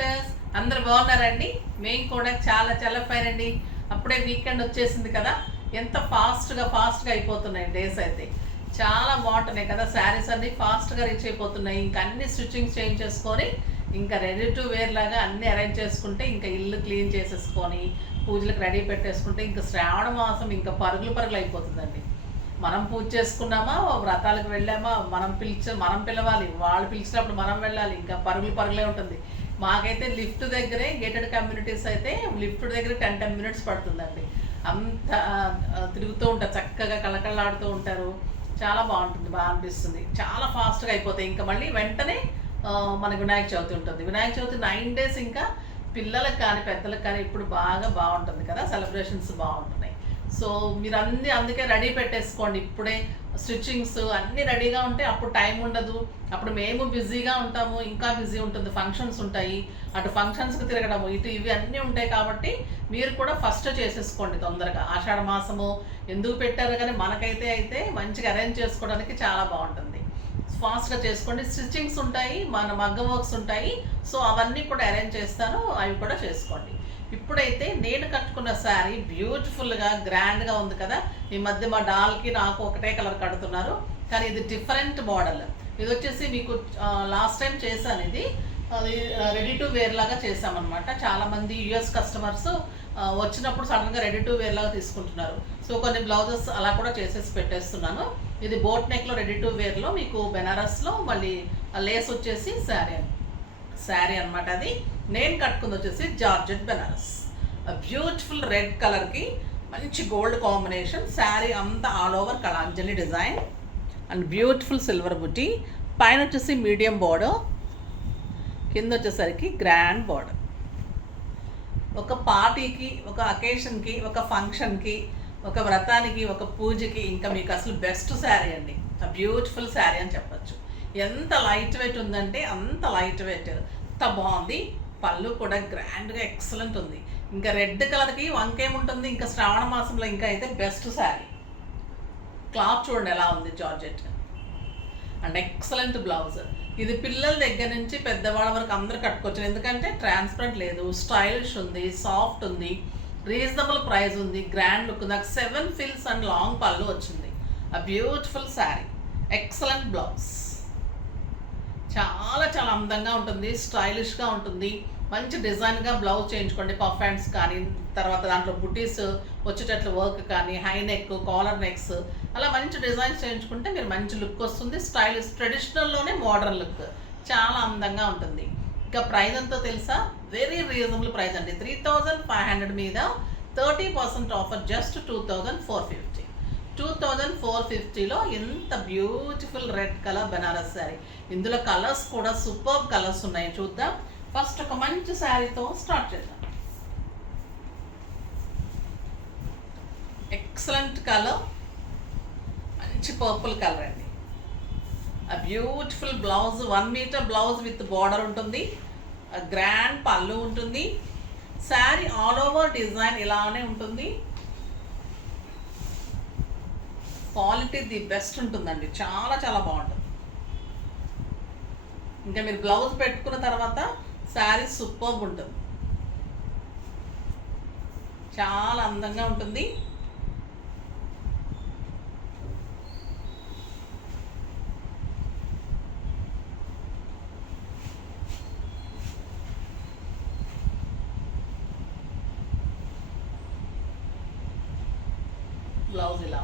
Sisters, అందరు బాగున్నారండి? మేము కూడా చాలా చాలా ఫైన్ అండి. అప్పుడే వీకెండ్ వచ్చేసింది కదా, ఎంత ఫాస్ట్గా అయిపోతున్నాయి డేస్ అయితే. చాలా బాగుంటున్నాయి కదా శారీస్ అన్నీ, ఫాస్ట్గా రీచ్ అయిపోతున్నాయి. ఇంకా అన్ని స్టిచ్చింగ్స్ చేంజ్ చేసుకొని ఇంకా రెడీ టు వేర్ లాగా అన్నీ అరేంజ్ చేసుకుంటే ఇంకా ఇల్లు క్లీన్ చేసేసుకొని పూజలకు రెడీ పెట్టేసుకుంటే ఇంకా శ్రావణ మాసం ఇంకా పరుగులు అయిపోతుందండి. మనం పూజ చేసుకున్నామా, వ్రతాలకు వెళ్ళామా, మనం పిలవాలి, వాళ్ళు పిలిచినప్పుడు మనం వెళ్ళాలి, ఇంకా పరుగులే ఉంటుంది. మాకైతే లిఫ్ట్ దగ్గరే, గేటెడ్ కమ్యూనిటీస్ అయితే లిఫ్ట్ దగ్గర 10 మినిట్స్ పడుతుందండి. అంత తిరుగుతూ ఉంటారు, చక్కగా కళకళలాడుతూ ఉంటారు. చాలా బాగుంటుంది, బాగా అనిపిస్తుంది. చాలా ఫాస్ట్గా అయిపోతాయి. ఇంకా మళ్ళీ వెంటనే మనకి వినాయక చవితి ఉంటుంది. వినాయక చవితి 9 days ఇంకా పిల్లలకు కానీ పెద్దలకు కానీ ఇప్పుడు బాగుంటుంది కదా, సెలబ్రేషన్స్ బాగుంటున్నాయి. సో మీరు అందుకే రెడీ పెట్టేసుకోండి. ఇప్పుడే స్టిచ్చింగ్స్ అన్నీ రెడీగా ఉంటే అప్పుడు టైం ఉండదు. అప్పుడు మేము బిజీగా ఉంటాము, ఇంకా బిజీ ఉంటుంది, ఫంక్షన్స్ ఉంటాయి, అటు ఫంక్షన్స్కి తిరగడము, ఇటు ఇవి అన్నీ ఉంటాయి. కాబట్టి మీరు కూడా ఫస్ట్ చేసేసుకోండి తొందరగా. ఆషాఢ మాసము ఎందుకు పెట్టారు కానీ మనకైతే మంచిగా అరేంజ్ చేసుకోవడానికి చాలా బాగుంటుంది. ఫాస్ట్గా చేసుకోండి. స్టిచ్చింగ్స్ ఉంటాయి, మన మగ్గం వర్క్స్ ఉంటాయి. సో అవన్నీ కూడా అరేంజ్ చేస్తాను, అవి కూడా చేసుకోండి. ఇప్పుడైతే నేను కట్టుకున్న శారీ బ్యూటిఫుల్గా గ్రాండ్గా ఉంది కదా. ఈ మధ్య మా డాల్కి నాకు ఒకటే కలర్ కడుతున్నారు, కానీ ఇది డిఫరెంట్ మోడల్. ఇది వచ్చేసి మీకు లాస్ట్ టైం చేశాను, అది రెడీ టు వేర్ లాగా చేసామన్నమాట. చాలామంది యూఎస్ కస్టమర్స్ వచ్చినప్పుడు సడన్గా రెడీ టు వేర్ లాగా తీసుకుంటున్నారు. సో కొన్ని బ్లౌజెస్ అలా కూడా చేసేసి పెట్టేస్తున్నాను. ఇది బోట్ నెక్లో రెడీ టు వేర్లో మీకు బెనారస్లో మళ్ళీ లేస్ వచ్చేసి శారీ అనమాట. అది నేను కట్టుకుంది వచ్చేసి జార్జెట్ బెనారస్, బ్యూటిఫుల్ రెడ్ కలర్కి మంచి గోల్డ్ కాంబినేషన్. శారీ అంతా all over Kalanjali design and beautiful silver బుటీ. పైన వచ్చేసి మీడియం బోర్డర్, కింద వచ్చేసరికి గ్రాండ్ బోర్డర్. ఒక పార్టీకి, ఒక అకేషన్కి, ఒక ఫంక్షన్కి, ఒక వ్రతానికి, ఒక పూజకి ఇంకా మీకు అసలు బెస్ట్ శారీ అండి. బ్యూటిఫుల్ శారీ అని చెప్పచ్చు. ఎంత లైట్ వెయిట్ ఉందంటే అంత లైట్ వెయిట్, ఎంత బాగుంది. పళ్ళు కూడా గ్రాండ్గా ఎక్సలెంట్ ఉంది. ఇంకా రెడ్ కలర్కి వంకేముంటుంది, ఇంకా శ్రావణ మాసంలో ఇంకా అయితే బెస్ట్ శారీ. క్లాత్ చూడండి ఎలా ఉంది, జార్జెట్ అండ్ ఎక్సలెంట్ బ్లౌజ్. ఇది పిల్లల దగ్గర నుంచి పెద్దవాళ్ళ వరకు అందరూ కట్టుకోవచ్చు, ఎందుకంటే ట్రాన్స్పరెంట్ లేదు, స్టైలిష్ ఉంది, సాఫ్ట్ ఉంది, రీజనబుల్ ప్రైస్ ఉంది, గ్రాండ్ లుక్. నాకు 7 ఫిల్స్ అండ్ లాంగ్ పళ్ళు వచ్చింది. ఆ బ్యూటిఫుల్ శారీ, ఎక్సలెంట్ బ్లౌజ్. చాలా అందంగా ఉంటుంది, స్టైలిష్గా ఉంటుంది. మంచి డిజైన్గా బ్లౌజ్ చేయించుకోండి, పఫ్ హ్యాండ్స్ కానీ, తర్వాత దాంట్లో బుటీస్ వచ్చేటట్లు వర్క్ కానీ, హై నెక్, కాలర్ నెక్స్, అలా మంచి డిజైన్స్ చేయించుకుంటే మీరు మంచి లుక్ వస్తుంది. స్టైలిష్, ట్రెడిషనల్లోనే మోడర్న్ లుక్, చాలా అందంగా ఉంటుంది. ఇంకా ప్రైస్ ఎంతో తెలుసా? వెరీ రీజనబుల్ ప్రైస్ అండి. 3500 మీద 30% ఆఫర్, జస్ట్ 2450. 2450లో ఎంత beautiful red colour Banaras sari. ఇందులో కలర్స్ కూడా సూపర్ కలర్స్ ఉన్నాయి, చూద్దాం. ఫస్ట్ ఒక మంచి శారీతో స్టార్ట్ చేద్దాం. ఎక్సలెంట్ కలర్, మంచి పర్పుల్ కలర్ అండి. ఆ beautiful blouse, 1 metre blouse with border ఉంటుంది, గ్రాండ్ పళ్ళు ఉంటుంది. శారీ ఆల్ ఓవర్ డిజైన్ ఇలానే ఉంటుంది. క్వాలిటీ ది బెస్ట్ ఉంటుందండి, చాలా బాగుంటుంది. ఇంకా మీరు బ్లౌజ్ పెట్టుకున్న తర్వాత శారీ సూపర్గా ఉంటుంది, చాలా అందంగా ఉంటుంది. బ్లౌజ్ ఇలా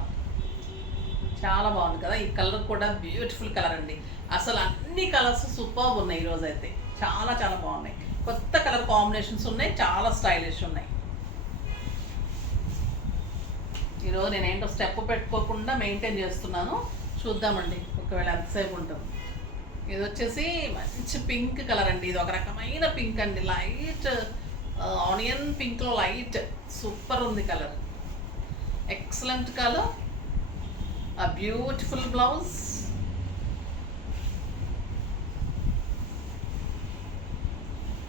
చాలా బాగుంది కదా. ఈ కలర్ కూడా బ్యూటిఫుల్ కలర్ అండి. అసలు అన్ని కలర్స్ సూపర్ ఉన్నాయి ఈరోజు అయితే, చాలా బాగున్నాయి. కొత్త కలర్ కాంబినేషన్స్ ఉన్నాయి, చాలా స్టైలిష్ ఉన్నాయి. ఈరోజు నేనేంటో స్టెప్ పెట్టుకోకుండా మెయింటైన్ చేస్తున్నాను, చూద్దామండి ఒకవేళ ఎంతసేపు ఉంటుంది. ఇది వచ్చేసి మంచి పింక్ కలర్ అండి. ఇది ఒక రకమైన పింక్ అండి, లైట్ ఆనియన్ పింక్లో లైట్, సూపర్ ఉంది కలర్, ఎక్సలెంట్ కలర్. ఆ బ్యూటిఫుల్ బ్లౌజ్,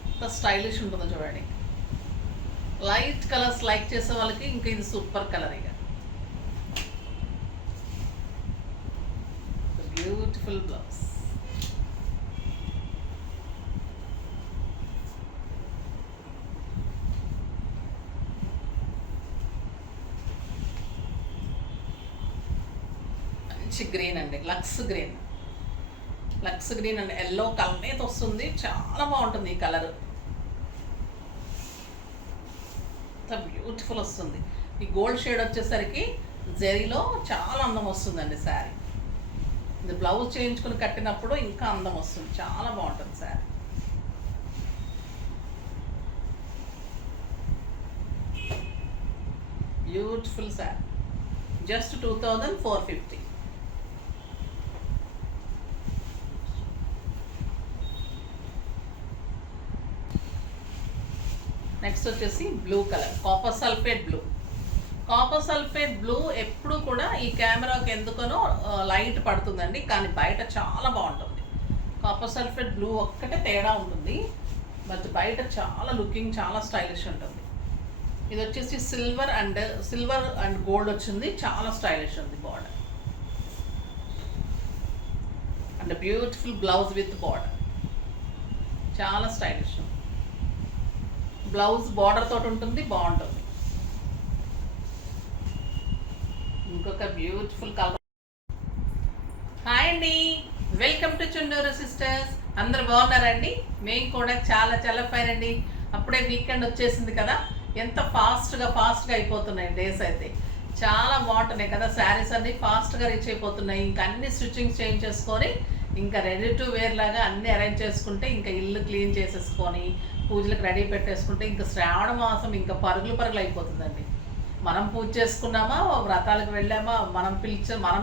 ఎంత స్టైలిష్ ఉంటుందో చూడండి. లైట్ కలర్స్ లైక్ చేసే వాళ్ళకి ఇంకా ఇది సూపర్ కలర్. ఇక బ్యూటిఫుల్ బ్లౌజ్. మంచి గ్రీన్ అండి, లక్స్ గ్రీన్ అండ్ ఎల్లో కలర్ వస్తుంది. చాలా బాగుంటుంది ఈ కలర్, ఎంత బ్యూటిఫుల్ వస్తుంది. ఈ గోల్డ్ షేడ్ వచ్చేసరికి జరీలో చాలా అందం వస్తుందండి శారీ. ఇది బ్లౌజ్ చేయించుకుని కట్టినప్పుడు ఇంకా అందం వస్తుంది, చాలా బాగుంటుంది sari. Beautiful sari, just 2450. Next వచ్చేసి blue colour, copper sulphate blue ఎప్పుడు కూడా ఈ కెమెరాకి ఎందుకనో లైట్ పడుతుందండి, కానీ బయట చాలా బాగుంటుంది. కాపర్ సల్ఫేట్ బ్లూ ఒక్కటే తేడా ఉంటుంది, బట్ బయట చాలా లుకింగ్ చాలా స్టైలిష్ ఉంటుంది. ఇది వచ్చేసి సిల్వర్ అండ్ గోల్డ్ వచ్చింది, చాలా స్టైలిష్ ఉంది border and beautiful blouse with border, చాలా స్టైలిష్ ఉంది. బ్లౌజ్ బార్డర్ తోటి ఉంటుంది, బాగుంటుంది. ఇంకొక బ్యూటిఫుల్ కలర్. హాయ్ అండి, వెల్కమ్ టు చుండూరు సిస్టర్స్. అందరు బాగున్నారండి? మేము కూడా చాలా చాలా ఫైన్ అండి. అప్పుడే వీకెండ్ వచ్చేసింది కదా, ఎంత ఫాస్ట్గా అయిపోతున్నాయి డేస్ అయితే. చాలా బాగుంటున్నాయి కదా శారీస్ అన్ని, ఫాస్ట్గా రీచ్ అయిపోతున్నాయి. ఇంకా అన్ని స్టిచ్చింగ్స్ చేయించేసుకొని ఇంకా రెడీ టు వేర్ లాగా అన్నీ అరేంజ్ చేసుకుంటే ఇంకా ఇల్లు క్లీన్ చేసేసుకొని పూజలకు రెడీ పెట్టేసుకుంటే ఇంకా శ్రావణ మాసం ఇంకా పరుగులు అయిపోతుందండి. మనం పూజ చేసుకున్నామా, వ్రతాలకు వెళ్ళామా, మనం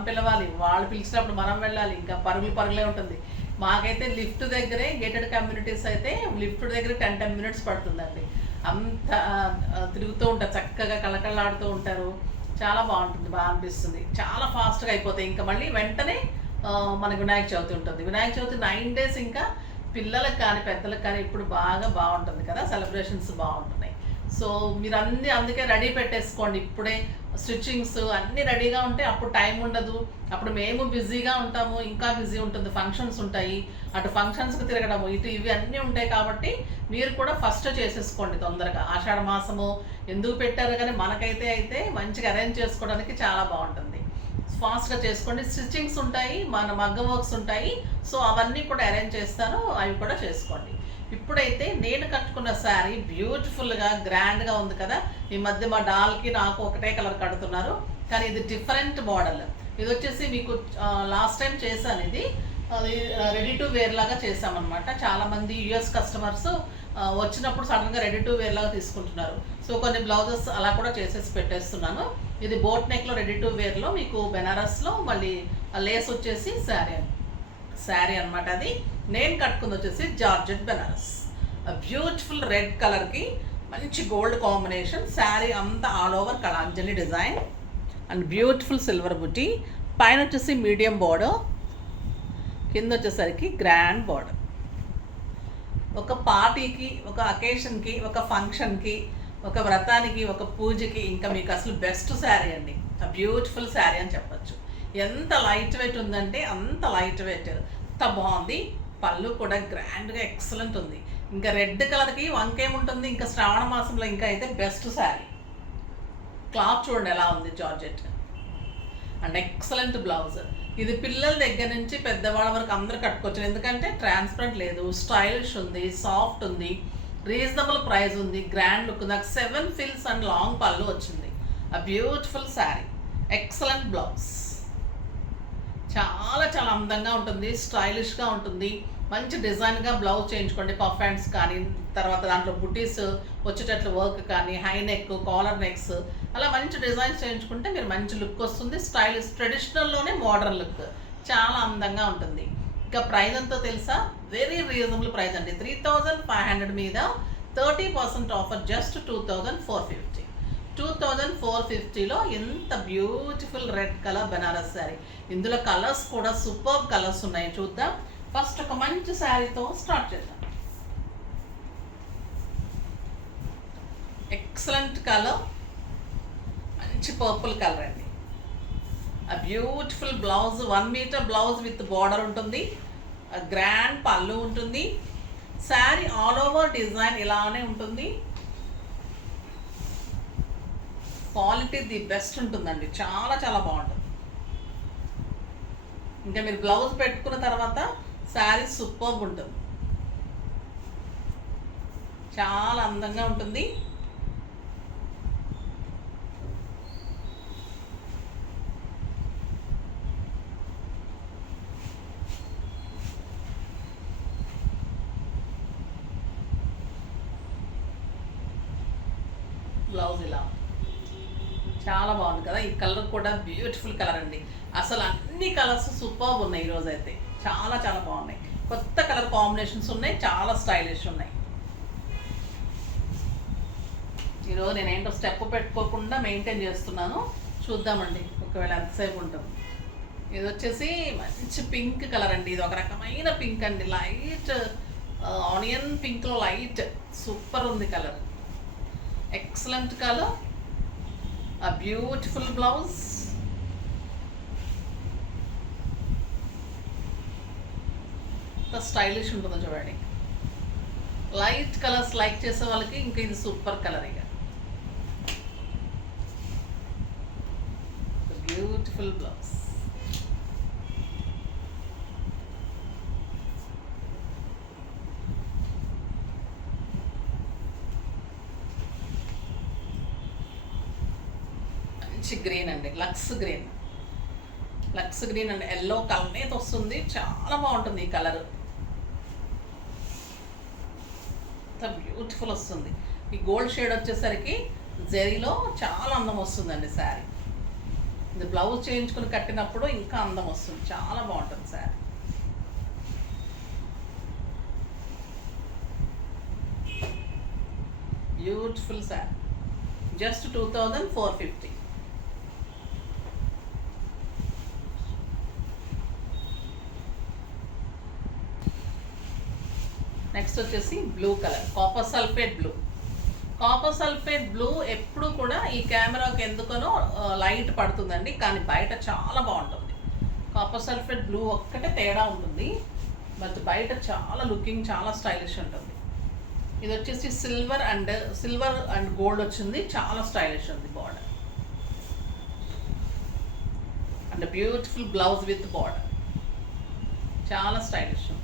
పిలవాలి, వాళ్ళు పిలిచినప్పుడు మనం వెళ్ళాలి, ఇంకా పరుగులే ఉంటుంది. మాకైతే లిఫ్ట్ దగ్గరే, గేటెడ్ కమ్యూనిటీస్ అయితే లిఫ్ట్ దగ్గర 10 minutes పడుతుందండి. అంత తిరుగుతూ ఉంటారు, చక్కగా కళకళలాడుతూ ఉంటారు, చాలా బాగుంటుంది, బాగా అనిపిస్తుంది. చాలా ఫాస్ట్గా అయిపోతాయి. ఇంకా మళ్ళీ వెంటనే మనకి వినాయక చవితి ఉంటుంది. వినాయక చవితి 9 days ఇంకా పిల్లలకు కానీ పెద్దలకు కానీ ఇప్పుడు బాగుంటుంది కదా, సెలబ్రేషన్స్ బాగుంటున్నాయి. సో మీరు అందుకే రెడీ పెట్టేసుకోండి ఇప్పుడే. స్టిచ్చింగ్స్ అన్నీ రెడీగా ఉంటే అప్పుడు టైం ఉండదు, అప్పుడు మేము బిజీగా ఉంటాము, ఇంకా బిజీ ఉంటుంది, ఫంక్షన్స్ ఉంటాయి, అటు ఫంక్షన్స్కి తిరగడము, ఇటు ఇవి అన్నీ ఉంటాయి. కాబట్టి మీరు కూడా ఫస్ట్ చేసేసుకోండి తొందరగా. ఆషాఢ మాసము ఎందుకు పెట్టారు కానీ మనకైతే మంచిగా అరేంజ్ చేసుకోవడానికి చాలా బాగుంటుంది. ఫాస్ట్గా చేసుకోండి. స్టిచ్చింగ్స్ ఉంటాయి, మన మగ్గం వర్క్స్ ఉంటాయి, సో అవన్నీ కూడా అరేంజ్ చేస్తాను, అవి కూడా చేసుకోండి. ఇప్పుడైతే నేను కట్టుకున్న శారీ బ్యూటిఫుల్గా గ్రాండ్గా ఉంది కదా. ఈ మధ్య మా డాల్కి నాకు ఒకటే కలర్ కడుతున్నారు, కానీ ఇది డిఫరెంట్ మోడల్. ఇది వచ్చేసి మీకు లాస్ట్ టైం చేశాను, అది రెడీ టు వేర్ లాగా చేసామన్నమాట. చాలామంది యుఎస్ కస్టమర్స్ వచ్చినప్పుడు సడన్గా రెడీ టు వేర్ లాగా తీసుకుంటున్నారు. సో కొన్ని బ్లౌజెస్ అలా కూడా చేసేసి పెట్టేస్తున్నాను. ఇది బోట్ నెక్లో రెడీ టు వేర్లో మీకు బెనారస్లో మళ్ళీ లేస్ వచ్చేసి శారీ అనమాట. అది నేను కట్టుకుంది వచ్చేసి జార్జెట్ బెనారస్, బ్యూటిఫుల్ రెడ్ కలర్కి మంచి గోల్డ్ కాంబినేషన్. శారీ అంతా all over Kalanjali design and beautiful silver బుటీ. పైన వచ్చేసి మీడియం బార్డర్, కింద వచ్చేసరికి గ్రాండ్ బార్డర్. ఒక పార్టీకి, ఒక అకేషన్కి, ఒక ఫంక్షన్కి, ఒక వ్రతానికి, ఒక పూజకి ఇంకా మీకు అసలు బెస్ట్ శారీ అండి. బ్యూటిఫుల్ శారీ అని చెప్పచ్చు. ఎంత లైట్ వెయిట్ ఉందంటే అంత లైట్ వెయిట్, ఎంత బాగుంది. పళ్ళు కూడా గ్రాండ్గా ఎక్సలెంట్ ఉంది. ఇంకా రెడ్ కలర్కి వంకేముంటుంది, ఇంకా శ్రావణ మాసంలో ఇంకా అయితే బెస్ట్ శారీ. క్లాత్ చూడండి ఎలా ఉంది, జార్జెట్ అండ్ ఎక్సలెంట్ బ్లౌజ్. ఇది పిల్లల దగ్గర నుంచి పెద్దవాళ్ళ వరకు అందరూ కట్టుకోవచ్చు, ఎందుకంటే ట్రాన్స్పరెంట్ లేదు, స్టైలిష్ ఉంది, సాఫ్ట్ ఉంది, రీజనబుల్ ప్రైస్ ఉంది, గ్రాండ్ లుక్. నాకు 7 fills అండ్ లాంగ్ పళ్ళు వచ్చింది. ఆ బ్యూటిఫుల్ శారీ, ఎక్సలెంట్ బ్లౌజ్, చాలా చాలా అందంగా ఉంటుంది, స్టైలిష్గా ఉంటుంది. మంచి డిజైన్గా బ్లౌజ్ చేయించుకోండి, పఫ్ హ్యాండ్స్ కానీ, తర్వాత దాంట్లో బుటీస్ వచ్చేటట్లు వర్క్ కానీ, హై నెక్, కాలర్ నెక్స్, అలా మంచి డిజైన్స్ చేయించుకుంటే మీరు మంచి లుక్ వస్తుంది. స్టైలిష్ ట్రెడిషనల్లోనే మోడర్న్ లుక్, చాలా అందంగా ఉంటుంది. ఇంకా ప్రైస్ ఎంతో తెలుసా? వెరీ రీజనబుల్ ప్రైస్ అండి. 3500 మీద 30% ఆఫర్, జస్ట్ 2450. 2450లో ఎంత beautiful red colour Banaras sari. ఇందులో కలర్స్ కూడా సూపర్ కలర్స్ ఉన్నాయి, చూద్దాం. ఫస్ట్ ఒక మంచి శారీతో స్టార్ట్ చేద్దాం. ఎక్సలెంట్ కలర్, మంచి పర్పుల్ కలర్ అండి. ఆ beautiful blouse, 1 meter blouse with border ఉంటుంది, గ్రాండ్ పళ్ళు ఉంటుంది. శారీ ఆల్ ఓవర్ డిజైన్ ఇలానే ఉంటుంది. క్వాలిటీ ది బెస్ట్ ఉంటుందండి, చాలా చాలా బాగుంటుంది. ఇంకా మీరు బ్లౌజ్ పెట్టుకున్న తర్వాత శారీ సూపర్గా ఉంటుంది, చాలా అందంగా ఉంటుంది. బ్లౌజ్ ఇలా చాలా బాగుంది కదా. ఈ కలర్ కూడా బ్యూటిఫుల్ కలర్ అండి. అసలు అన్ని కలర్స్ సూపర్గా ఉన్నాయి ఈరోజు అయితే, చాలా చాలా బాగున్నాయి. కొత్త కలర్ కాంబినేషన్స్ ఉన్నాయి, చాలా స్టైలిష్ ఉన్నాయి. ఈరోజు నేనేంటో స్టెప్ పెట్టుకోకుండా మెయింటైన్ చేస్తున్నాను, చూద్దామండి ఒకవేళ ఎంతసేపు ఉంటుంది. ఇది వచ్చేసి మంచి పింక్ కలర్ అండి. ఇది ఒక రకమైన పింక్ అండి, లైట్ ఆనియన్ పింక్లో లైట్ సూపర్ ఉంది colour, excellent colour. A beautiful blouse. The stylish ఉంటుందో చూడండి. లైట్ కలర్స్ లైక్ చేసే వాళ్ళకి ఇంకా ఇది సూపర్ కలర్. ఇక బ్యూటిఫుల్ బ్లౌజ్. మంచి గ్రీన్ అండి, లక్స్ గ్రీన్ అండి, ఎల్లో కలర్ అయితే వస్తుంది, చాలా బాగుంటుంది ఈ కలర్, బ్యూటిఫుల్ వస్తుంది. ఈ గోల్డ్ షేడ్ వచ్చేసరికి జరీలో చాలా అందం వస్తుందండి శారీ. ఇది బ్లౌజ్ చేయించుకుని కట్టినప్పుడు ఇంకా అందం వస్తుంది, చాలా బాగుంటుంది sari. Beautiful sari, just 2450. Next వచ్చేసి blue colour, copper sulphate blue ఎప్పుడు కూడా ఈ కెమెరాకి ఎందుకనో లైట్ పడుతుందండి, కానీ బయట చాలా బాగుంటుంది. కాపర్ సల్ఫేట్ బ్లూ ఒక్కటే తేడా ఉంటుంది, బట్ బయట చాలా లుకింగ్ చాలా స్టైలిష్ ఉంటుంది. ఇది వచ్చేసి సిల్వర్ అండ్ గోల్డ్ వచ్చింది, చాలా స్టైలిష్ ఉంది border and beautiful blouse with border, చాలా స్టైలిష్ ఉంది.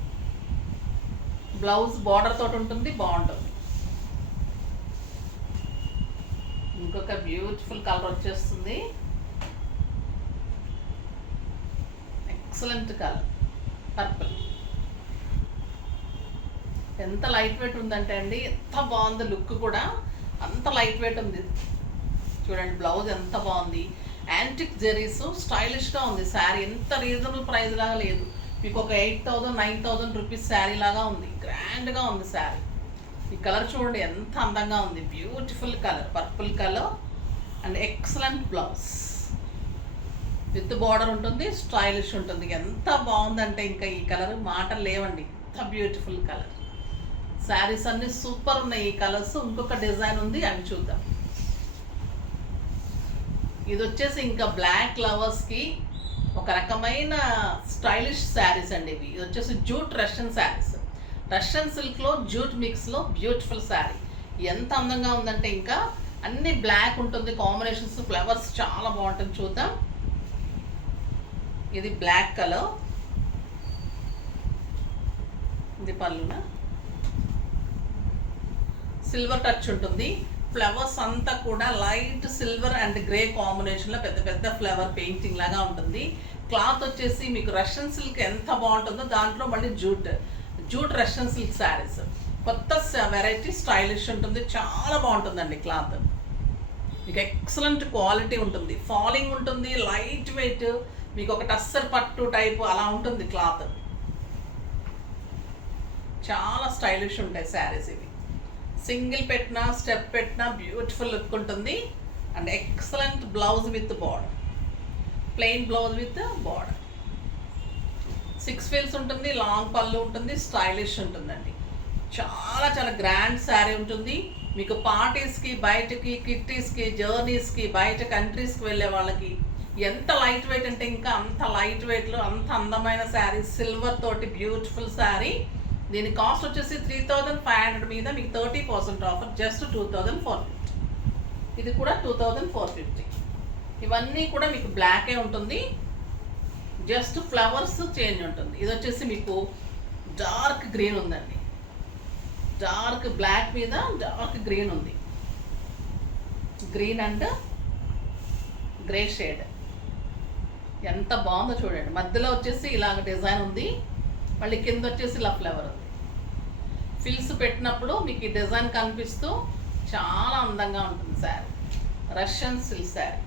బ్లౌజ్ బార్డర్ తోటి ఉంటుంది, బాగుంటుంది. ఇంకొక బ్యూటిఫుల్ కలర్ వచ్చేస్తుంది, ఎక్సలెంట్ కలర్ పర్పుల్. ఎంత లైట్ వెయిట్ ఉందంటే అండి, ఎంత బాగుంది లుక్ కూడా, అంత లైట్ వెయిట్ ఉంది. చూడండి బ్లౌజ్ ఎంత బాగుంది, యాంటిక్ జెరీస్, స్టైలిష్గా ఉంది శారీ. ఎంత రీజనబుల్ ప్రైస్ లాగా లేదు, మీకు ఒక 8,000-9,000 రూపీస్ శారీ లాగా ఉంది, గ్రాండ్గా ఉంది శారీ. ఈ కలర్ చూడండి ఎంత అందంగా ఉంది, beautiful colour, purple colour and excellent blouse with border ఉంటుంది, స్టైలిష్ ఉంటుంది. ఎంత బాగుందంటే ఇంకా ఈ కలర్ మాటలు లేవండి, ఎంత బ్యూటిఫుల్ కలర్. శారీస్ అన్నీ సూపర్ ఉన్నాయి ఈ కలర్స్. ఇంకొక డిజైన్ ఉంది, అవి చూద్దాం. ఇది వచ్చేసి ఇంకా బ్లాక్ లవర్స్కి ఒక రకమైన స్టైలిష్ శారీస్ అండి ఇవి. ఇది వచ్చేసి జూట్ రష్యన్ శారీస్, రష్యన్ సిల్క్లో జూట్ మిక్స్లో బ్యూటిఫుల్ శారీ. ఎంత అందంగా ఉందంటే ఇంకా అన్ని బ్లాక్ ఉంటుంది, కాంబినేషన్స్ ఫ్లవర్స్ చాలా బాగుంటుంది. చూద్దాం, ఇది బ్లాక్ కలర్, ఇది పళ్ళున సిల్వర్ టచ్ ఉంటుంది. ఫ్లవర్స్ అంతా కూడా లైట్ సిల్వర్ అండ్ గ్రే కాంబినేషన్లో పెద్ద పెద్ద ఫ్లవర్ పెయింటింగ్ లాగా ఉంటుంది. క్లాత్ వచ్చేసి మీకు రష్యన్ సిల్క్ ఎంత బాగుంటుందో దాంట్లో మళ్ళీ జూట్ రష్యన్ సిల్క్ శారీస్, కొత్త వెరైటీ, స్టైలిష్ ఉంటుంది, చాలా బాగుంటుందండి క్లాత్. మీకు ఎక్సలెంట్ క్వాలిటీ ఉంటుంది, ఫాలింగ్ ఉంటుంది, లైట్ వెయిట్, మీకు ఒక టస్సర్ పట్టు టైపు అలా ఉంటుంది క్లాత్. చాలా స్టైలిష్ ఉంటాయి శారీస్ ఇవి. సింగిల్ పెట్టినా స్టెప్ పెట్టినా బ్యూటిఫుల్ లుక్ ఉంటుంది and excellent blouse with border, plain blouse with border. 6 feels ఉంటుంది, లాంగ్ పళ్ళు ఉంటుంది, స్టైలిష్ ఉంటుందండి. చాలా చాలా గ్రాండ్ శారీ ఉంటుంది. మీకు పార్టీస్కి, బయటకి, కిట్టీస్కి, జర్నీస్కి, బయట కంట్రీస్కి వెళ్ళే వాళ్ళకి ఎంత లైట్ వెయిట్ అంటే ఇంకా అంత లైట్ వెయిట్లో అంత అందమైన శారీ, సిల్వర్ తోటి బ్యూటిఫుల్ శారీ. దీని కాస్ట్ వచ్చేసి 3,500 మీద మీకు 30% ఆఫర్, జస్ట్ 2,450. ఇది కూడా 2,450. ఇవన్నీ కూడా మీకు బ్లాకే ఉంటుంది. జస్ట్ ఫ్లవర్స్ చేంజ్ ఉంటుంది. ఇది వచ్చేసి మీకు డార్క్ గ్రీన్ ఉందండి, డార్క్ బ్లాక్ మీద డార్క్ గ్రీన్ ఉంది, గ్రీన్ అండ్ గ్రే షేడ్. ఎంత బాగుందో చూడండి. మధ్యలో వచ్చేసి ఇలాగ డిజైన్ ఉంది, మళ్ళీ కింద వచ్చేసి ఇలా ఫ్లవర్ ఉంది. ఫిల్స్ పెట్టినప్పుడు మీకు ఈ డిజైన్ కనిపిస్తూ చాలా అందంగా ఉంటుంది శారీ. రష్యన్ సిల్క్ శారీ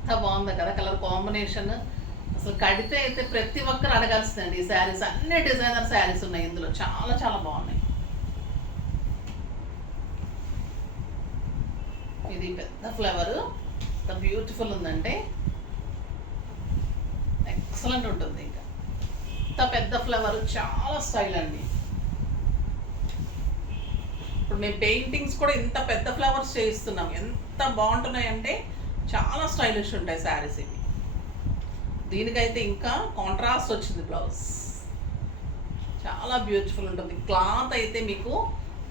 ఎంత బాగుంది కదా, కలర్ కాంబినేషన్ అసలు కడితే అయితే ప్రతి ఒక్కరు అడగాల్సిందండి. ఈ శారీస్ అన్ని డిజైనర్ శారీస్ ఉన్నాయి ఇందులో, చాలా చాలా బాగున్నాయి. ఇది పెద్ద ఫ్లవర్, ఎంత బ్యూటిఫుల్ ఉందంటే ఎక్సలెంట్ ఉంటుంది. ఇంకా ఇంత పెద్ద ఫ్లవర్ చాలా స్టైల్ అండి. ఇప్పుడు మేము పెయింటింగ్స్ కూడా ఇంత పెద్ద ఫ్లవర్స్ చేయిస్తున్నాం, ఎంత బాగుంటున్నాయి అంటే చాలా స్టైలిష్ ఉంటాయి శారీస్ ఇవి. దీనికైతే ఇంకా కాంట్రాస్ట్ వచ్చింది బ్లౌజ్, చాలా బ్యూటిఫుల్ ఉంటుంది. క్లాత్ అయితే మీకు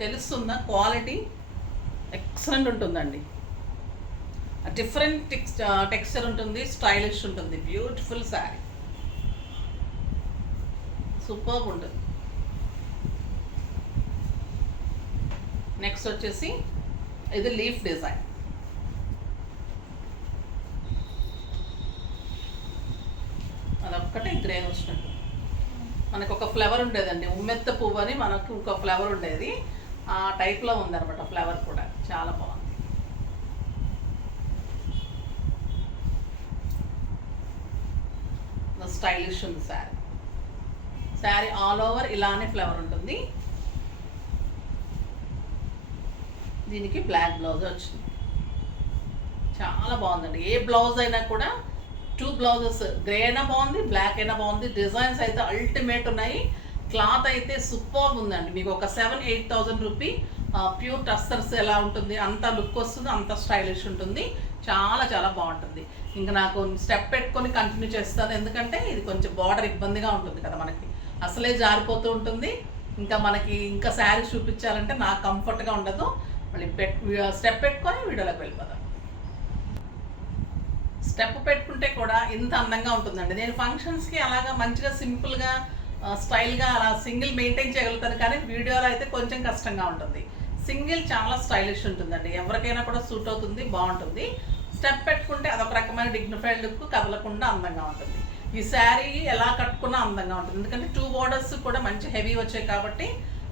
తెలుస్తుందా, క్వాలిటీ ఎక్సలెంట్ ఉంటుందండి. డిఫరెంట్ టెక్స్చర్ ఉంటుంది, స్టైలిష్ ఉంటుంది, బ్యూటిఫుల్ శారీ, సూపర్బ్ ఉంటుంది. నెక్స్ట్ వచ్చేసి ఇది లీఫ్ డిజైన్. అదొక్కటే గ్రేన్ వచ్చినట్టు. మనకు ఒక ఫ్లవర్ ఉండేదండి, ఉమ్మెత్త పువ్వు అని మనకు ఒక ఫ్లవర్ ఉండేది, ఆ టైప్లో ఉందన్నమాట ఫ్లవర్ కూడా, చాలా బాగుంది. స్టైలిష్ ఉంది శారీ. శారీ ఆల్ ఓవర్ ఇలానే ఫ్లవర్ ఉంటుంది. దీనికి బ్లాక్ బ్లౌజ్ వచ్చింది, చాలా బాగుందండి. ఏ బ్లౌజ్ అయినా కూడా 2 బ్లౌజెస్, గ్రే అయినా బాగుంది, బ్లాక్ అయినా బాగుంది. డిజైన్స్ అయితే అల్టిమేట్ ఉన్నాయి. క్లాత్ అయితే సూపర్ ఉందండి. మీకు ఒక 7,000-8,000 రూపీ ప్యూర్ టస్సర్స్ ఎలా ఉంటుంది అంత లుక్ వస్తుంది, అంత స్టైలిష్ ఉంటుంది, చాలా చాలా బాగుంటుంది. ఇంకా నాకు స్టెప్ పెట్టుకొని కంటిన్యూ చేస్తాను, ఎందుకంటే ఇది కొంచెం బార్డర్ ఇబ్బందిగా ఉంటుంది కదా, మనకి అసలే జారిపోతూ ఉంటుంది. ఇంకా మనకి ఇంకా శారీ చూపించాలంటే నాకు కంఫర్ట్గా ఉండదు. మళ్ళీ స్టెప్ పెట్టుకొని వీడియోలోకి వెళ్ళిపోదాం. స్టెప్ పెట్టుకుంటే కూడా ఇంత అందంగా ఉంటుందండి. నేను ఫంక్షన్స్కి అలాగా మంచిగా సింపుల్గా స్టైల్గా అలా సింగిల్ మెయింటైన్ చేయగలుగుతాను, కానీ వీడియోలో అయితే కొంచెం కష్టంగా ఉంటుంది. సింగిల్ చాలా స్టైలిష్ ఉంటుందండి, ఎవరికైనా కూడా సూట్ అవుతుంది, బాగుంటుంది. స్టెప్ పెట్టుకుంటే అదొక రకమైన డిగ్నిఫైడ్ లుక్, కదలకుండా అందంగా ఉంటుంది. ఈ శారీ ఎలా కట్టుకున్నా అందంగా ఉంటుంది, ఎందుకంటే 2 బోర్డర్స్ కూడా మంచి హెవీ వచ్చాయి కాబట్టి.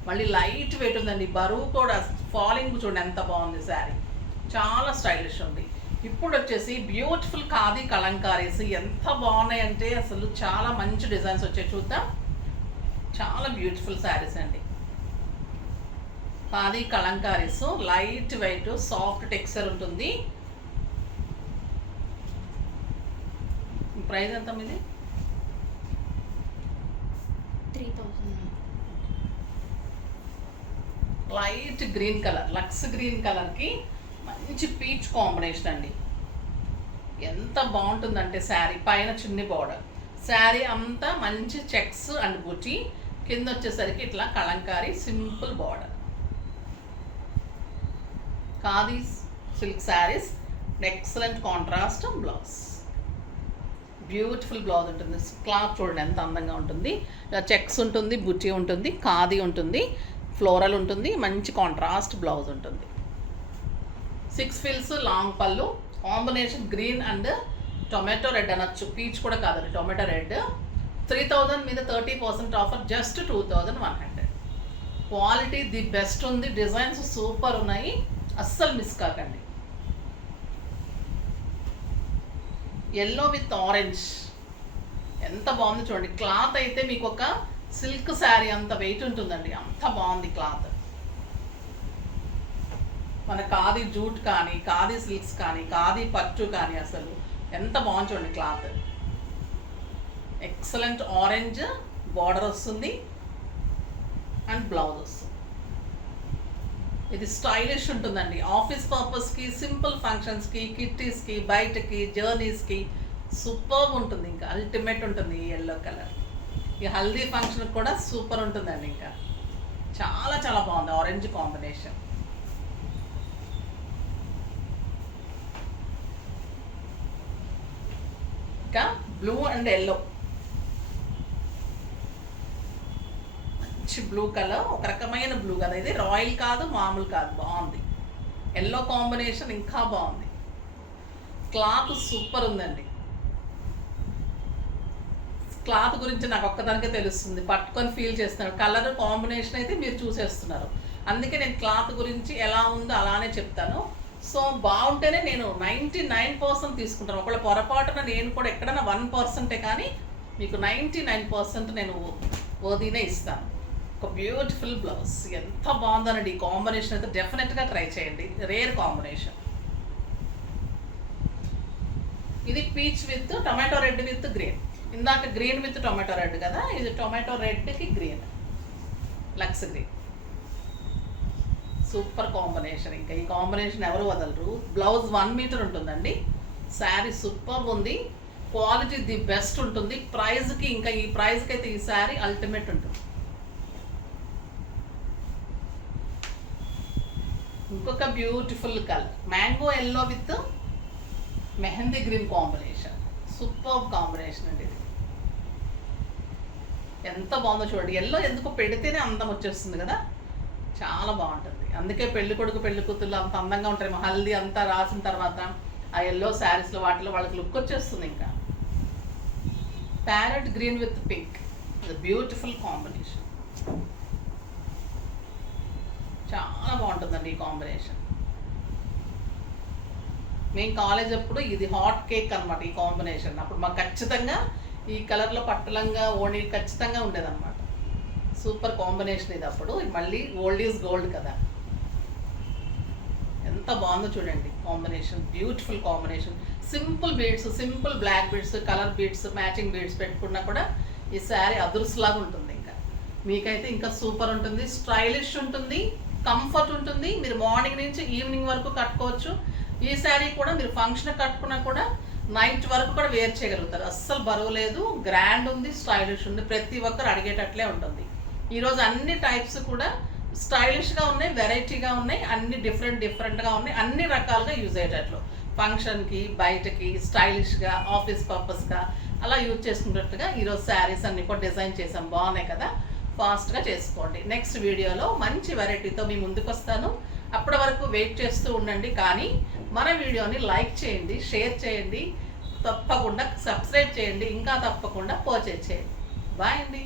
మళ్ళీ లైట్ వెయిట్ ఉందండి, బరువు కూడా ఫాలింగ్ చూడండి ఎంత బాగుంది శారీ, చాలా స్టైలిష్ ఉంది. ఇప్పుడు వచ్చేసి బ్యూటిఫుల్ ఖాదీ కలంకారీస్ ఎంత బాగున్నాయి అంటే అసలు చాలా మంచి డిజైన్స్ వచ్చాయి, చూద్దాం. చాలా బ్యూటిఫుల్ శారీస్ అండి, khadi kalamkaris. Light weight, soft texture ఉంటుంది. ప్రైస్ ఎంత మీది? 3,000. లైట్ గ్రీన్ కలర్, లక్స్ గ్రీన్ కలర్కి మంచి పీచ్ కాంబినేషన్ అండి. ఎంత బాగుంటుందంటే శారీ పైన చిన్ని బార్డర్, శారీ అంతా మంచి చెక్స్ అండ్ బుటీ, కింద వచ్చేసరికి ఇట్లా Kalamkari simple border. Khadi silk saris, excellent contrast blouse, beautiful blouse ఉంటుంది. క్లాత్ చూడండి ఎంత అందంగా ఉంటుంది. చెక్స్ ఉంటుంది, బుటీ ఉంటుంది, ఖాదీ ఉంటుంది, ఫ్లోరల్ ఉంటుంది, మంచి కాంట్రాస్ట్ బ్లౌజ్ ఉంటుంది. 6 ఫిల్స్, లాంగ్ పళ్ళు, combination green and tomato red అనొచ్చు, పీచ్ కూడా కాదండి, టొమాటో రెడ్. 3,000 మీద 30% offer, just 2,100. Quality the best ఉంది, డిజైన్స్ సూపర్ ఉన్నాయి, అస్సలు మిస్ కాకండి. ఎల్లో విత్ ఆరెంజ్ ఎంత బాగుంది చూడండి. క్లాత్ అయితే మీకు ఒక సిల్క్ శారీ అంత వెయిట్ ఉంటుందండి, అంత బాగుంది క్లాత్. మన ఖాదీ జూట్ కానీ, ఖాదీ సిల్క్స్ కానీ, ఖాదీ పట్టు కానీ అసలు ఎంత బాగుంది చూడండి క్లాత్. ఎక్సలెంట్ ఆరెంజ్ బార్డర్ వస్తుంది అండ్ బ్లౌజ్ వస్తుంది. ఇది స్టైలిష్ ఉంటుందండి, ఆఫీస్ పర్పస్కి, సింపుల్ ఫంక్షన్స్కి, కిట్టీస్కి, బయటకి, జర్నీస్కి సూపర్ ఉంటుంది. ఇంకా అల్టిమేట్ ఉంటుంది ఈ ఎల్లో కలర్. ఈ హల్దీ ఫంక్షన్కి కూడా సూపర్ ఉంటుందండి, ఇంకా చాలా చాలా బాగుంది ఆరెంజ్ కాంబినేషన్. ఇంకా బ్లూ అండ్ ఎల్లో, మంచి బ్లూ కలర్, ఒక రకమైన బ్లూ కదా, ఇది రాయల్ కాదు మామూలు కాదు, బాగుంది. ఎల్లో కాంబినేషన్ ఇంకా బాగుంది. క్లాత్ సూపర్ ఉందండి. క్లాత్ గురించి నాకు ఒక్కదానికే తెలుస్తుంది, పట్టుకొని ఫీల్ చేస్తున్నాను. కలర్ కాంబినేషన్ అయితే మీరు చూసేస్తున్నారు, అందుకే నేను క్లాత్ గురించి ఎలా ఉందో అలానే చెప్తాను. సో బాగుంటేనే నేను 99% తీసుకుంటాను. ఒకవేళ పొరపాటున నేను కూడా ఎక్కడైనా 1%, కానీ మీకు 99% నేను ఓదీనే ఇస్తాను. ఒక బ్యూటిఫుల్ బ్లౌజ్, ఎంత బాగుందనండి. ఈ కాంబినేషన్ అయితే డెఫినెట్గా ట్రై చేయండి, రేర్ కాంబినేషన్. ఇది peach with tomato red with green. ఇందాక గ్రీన్ విత్ టొమాటో రెడ్ కదా, ఇది టొమాటో రెడ్కి గ్రీన్, లక్స్ గ్రీన్. సూపర్ కాంబినేషన్, ఇంకా ఈ కాంబినేషన్ ఎవరు వదలరు. బ్లౌజ్ 1 మీటర్ ఉంటుందండి. శారీ సూపర్ ఉంది, క్వాలిటీ ది బెస్ట్ ఉంటుంది. ప్రైస్కి, ఇంకా ఈ ప్రైస్కి అయితే ఈ శారీ అల్టిమేట్ ఉంటుంది. ఇంకొక beautiful colour, mango yellow with mehndi green combination. Super combination అండి ఇది. ఎంత బాగుందో చూడండి. ఎల్లో ఎందుకు పెడితేనే అందం వచ్చేస్తుంది కదా, చాలా బాగుంటుంది. అందుకే పెళ్లి కొడుకు పెళ్లి కూతుర్లు అంత అందంగా ఉంటాయి. హల్దీ అంతా రాసిన తర్వాత ఆ ఎల్లో శారీస్లో వాటిలో వాళ్ళకి లుక్ వచ్చేస్తుంది. ఇంకా parrot green with pink, beautiful combination, చాలా బాగుంటుందండి ఈ కాంబినేషన్. మేము కాలేజ్ అప్పుడు ఇది హాట్ కేక్ అనమాట ఈ కాంబినేషన్. అప్పుడు మాకు ఖచ్చితంగా ఈ కలర్లో పట్టలంగా ఓణి ఖచ్చితంగా ఉండేదన్నమాట. సూపర్ కాంబినేషన్ ఇది. అప్పుడు మళ్ళీ ఓల్డ్ ఈజ్ గోల్డ్ కదా, ఎంత బాగుందో చూడండి combination, beautiful combination. Simple beads, simple black beads, colour beads, matching beads పెట్టుకున్నా కూడా ఈ శారీ అదుర్స్లాగా ఉంటుంది. ఇంకా మీకైతే ఇంకా సూపర్ ఉంటుంది, స్టైలిష్ ఉంటుంది, కంఫర్ట్ ఉంటుంది. మీరు మార్నింగ్ నుంచి ఈవినింగ్ వరకు కట్టుకోవచ్చు. ఈ శారీ కూడా మీరు ఫంక్షన్ కట్టుకున్నా కూడా నైట్ వరకు కూడా వేర్ చేయగలుగుతారు. అస్సలు బరువు లేదు, గ్రాండ్ ఉంది, స్టైలిష్ ఉంది, ప్రతి ఒక్కరు అడిగేటట్లే ఉంటుంది. ఈరోజు అన్ని టైప్స్ కూడా స్టైలిష్గా ఉన్నాయి, వెరైటీగా ఉన్నాయి, అన్ని డిఫరెంట్గా ఉన్నాయి, అన్ని రకాలుగా యూజ్ అయ్యేటట్లు. ఫంక్షన్కి, బయటకి, స్టైలిష్గా, ఆఫీస్ పర్పస్గా అలా యూజ్ చేసుకున్నట్టుగా ఈరోజు శారీస్ అన్ని కూడా డిజైన్ చేసాం. బాగున్నాయి కదా, ఫాస్ట్గా చేసుకోండి. నెక్స్ట్ వీడియోలో మంచి వెరైటీతో మీ ముందుకు వస్తాను. అప్పటి వరకు వెయిట్ చేస్తూ ఉండండి. కానీ మన వీడియోని లైక్ చేయండి, షేర్ చేయండి, తప్పకుండా సబ్స్క్రైబ్ చేయండి, ఇంకా తప్పకుండా పర్చేజ్ చేయండి. బాయ్ అండి.